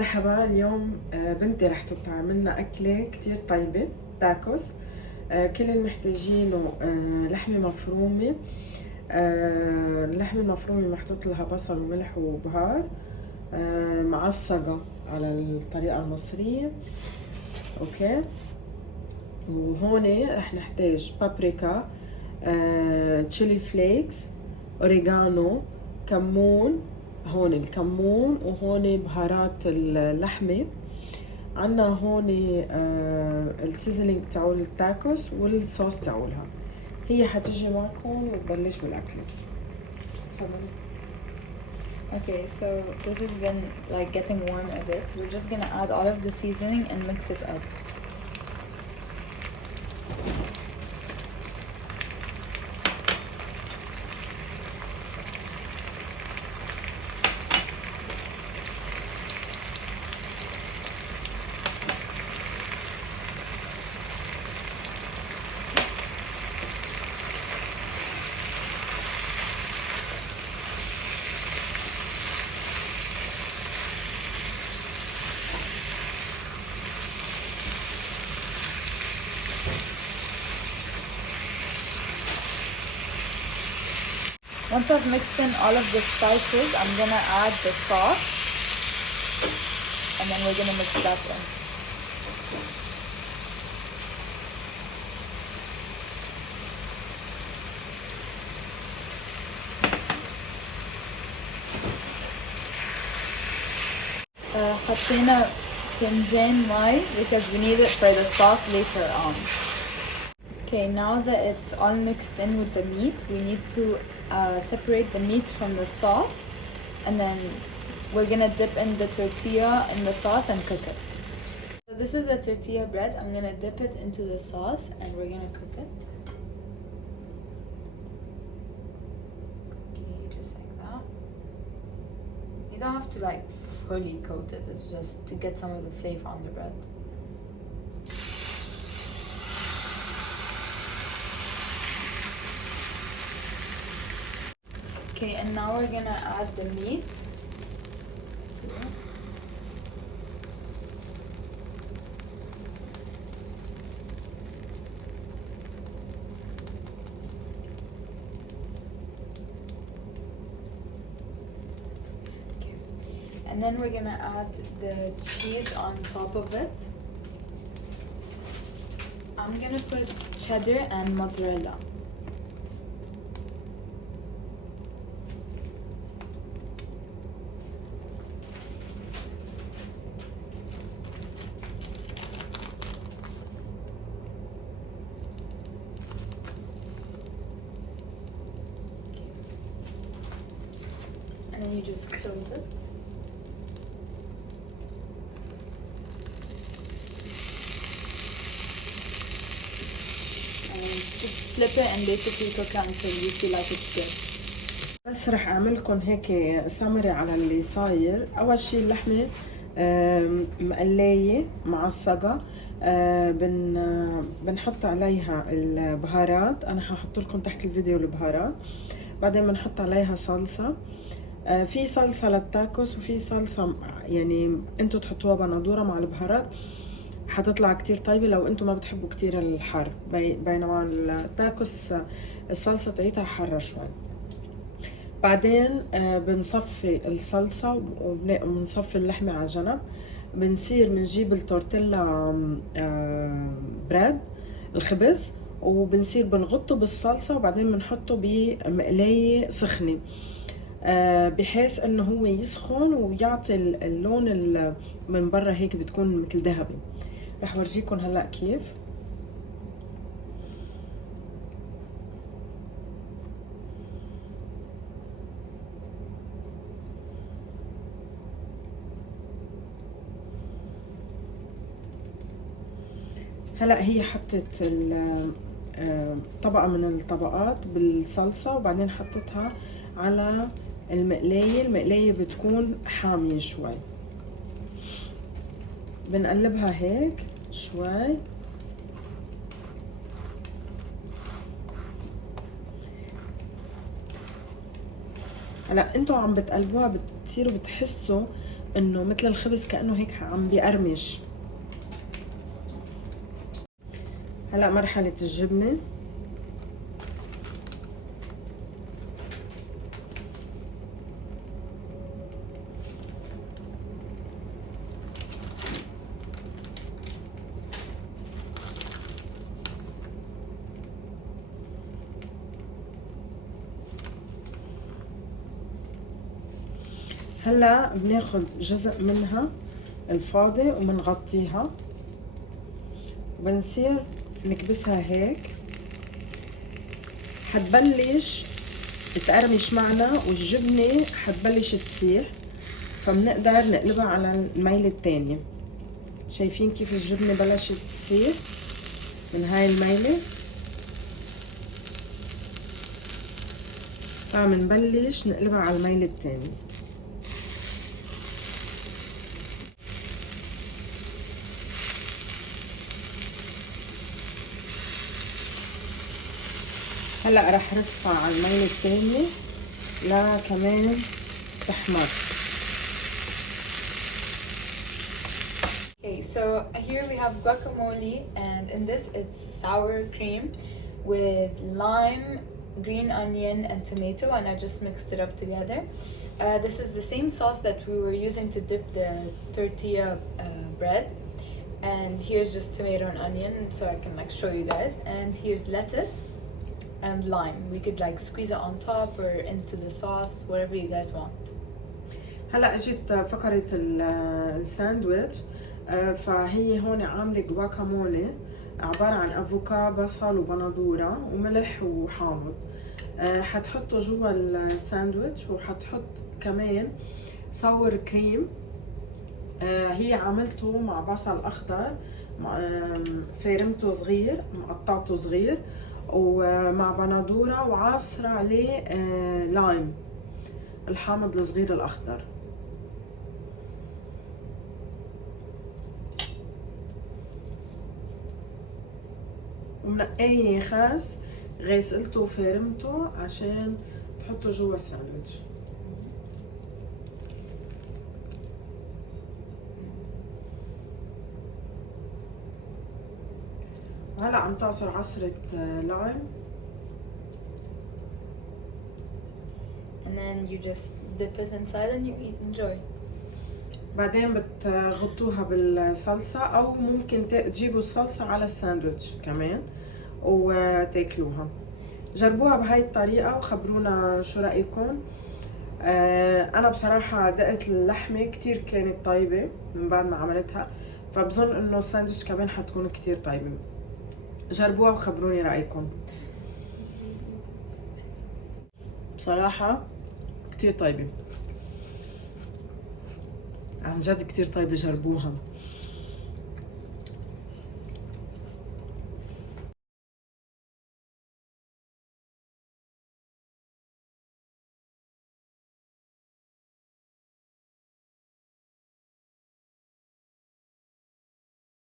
مرحبا. اليوم بنتي رح تعمل لنا أكلة كتير طيبة، تاكوس. كل اللي محتاجينه لحمة مفرومة. اللحمة المفرومة محطوط لها بصل وملح وبهار، معصقة على الطريقة المصرية. اوكي. وهون رح نحتاج بابريكا، تشيلي فليكس، اوريغانو، كمون. هون الكمون، وهون بهارات اللحمة. عنا هون السيزلينج تاعول التاكوس والصوص تاعولها. هي حتجي معكم وبلش بالأكلة. تفضلي. Okay, so this has been like getting warm a bit. We're just gonna add all of the seasoning and mix it up. Once I've mixed in all of the spices, I'm gonna add the sauce, and then we're gonna mix that in. حطينا فنجان مي because we need it for the sauce later on. Okay, now that it's all mixed in with the meat, we need to separate the meat from the sauce, and then we're gonna dip in the tortilla in the sauce and cook it. So this is the tortilla bread. I'm gonna dip it into the sauce and we're gonna cook it. Okay, just like that. You don't have to like fully coat it, it's just to get some of the flavor on the bread. Okay, and now we're gonna add the meat to it. Okay. And then we're gonna add the cheese on top of it. I'm gonna put cheddar and mozzarella. And then you just close it. And just flip it and basically cook it until you feel like it's good. بس رح أعمل لكم هيك سمري على اللي صاير. أول شي اللحمة مقلية معصقة، بنحط عليها البهارات. أنا ححط لكم تحت الفيديو البهارات. بعدين بنحط عليها صلصة. في صلصة للتاكوس وفي صلصة يعني انتو تحطوها بندورة مع البهارات، حتطلع كتير طيبة لو انتو ما بتحبوا كتير الحار. بينما التاكوس الصلصة تاعتها حارة شوي. بعدين بنصفي الصلصة وبنصفي اللحمة على جنب. بنجيب التورتيلا بريد، الخبز، وبنصير بنغطه بالصلصة وبعدين بنحطه بمقلاية سخنة، بحيث انه هو يسخن ويعطي اللون من برا هيك بتكون مثل ذهبي. رح ورجيكم هلا كيف. هلا هي حطت طبقة من الطبقات بالصلصة وبعدين حطتها على المقلاية. المقلاية بتكون حامية شوي. بنقلبها هيك شوي. هلا انتوا عم بتقلبوها بتصيروا بتحسوا انه مثل الخبز كأنه هيك عم بيقرمش. هلا مرحلة الجبنة. هلا بناخد جزء منها الفاضي وبنغطيها وبنصير نكبسها هيك. حتبلش تقرمش معنا والجبنة حتبلش تسيح، فبنقدر نقلبها على الميلة التانية. شايفين كيف الجبنة بلشت تسيح من هاي الميلة؟ فبنبلش نقلبها على الميلة التانية. هلا رح رفع على الميلة التانية لا كمان تحمر. Okay, so here we have guacamole, and in this it's sour cream with lime, green onion, and tomato, and I just mixed it up together. This is the same sauce that we were using to dip the tortilla bread. And here's just tomato and onion, so I can like show you guys. And here's lettuce and lime. We could like squeeze it on top or into the sauce, whatever you guys want. هلا اجت فقرة الساندويتش. فهي هون عاملة جواكامولي عبارة عن افوكا، بصل وبندورة وملح وحامض. حتحطه جوا الساندويتش وحتحط كمان صور كريم. هي عملته مع بصل اخضر، فارمته صغير، مقطعته صغير، ومع بندورة وعاصرة عليه لايم، الحامض الصغير الاخضر. ومنقيه خاص غسلته وفارمته عشان تحطه جوا الساندويتش. وهلا عم تعصر عصرة لايم. And then you just dip it inside and you eat. Enjoy. بعدين بتغطوها بالصلصة أو ممكن تجيبوا الصلصة على الساندويتش كمان وتاكلوها. جربوها بهاي الطريقة وخبرونا شو رأيكم. أنا بصراحة دقت اللحمة كتير كانت طيبة من بعد ما عملتها، فبظن إنه الساندويتش كمان حتكون كتير طيبة. جربوها وخبروني رأيكم. بصراحة كتير طيبة، عن جد كتير طيبة، جربوها.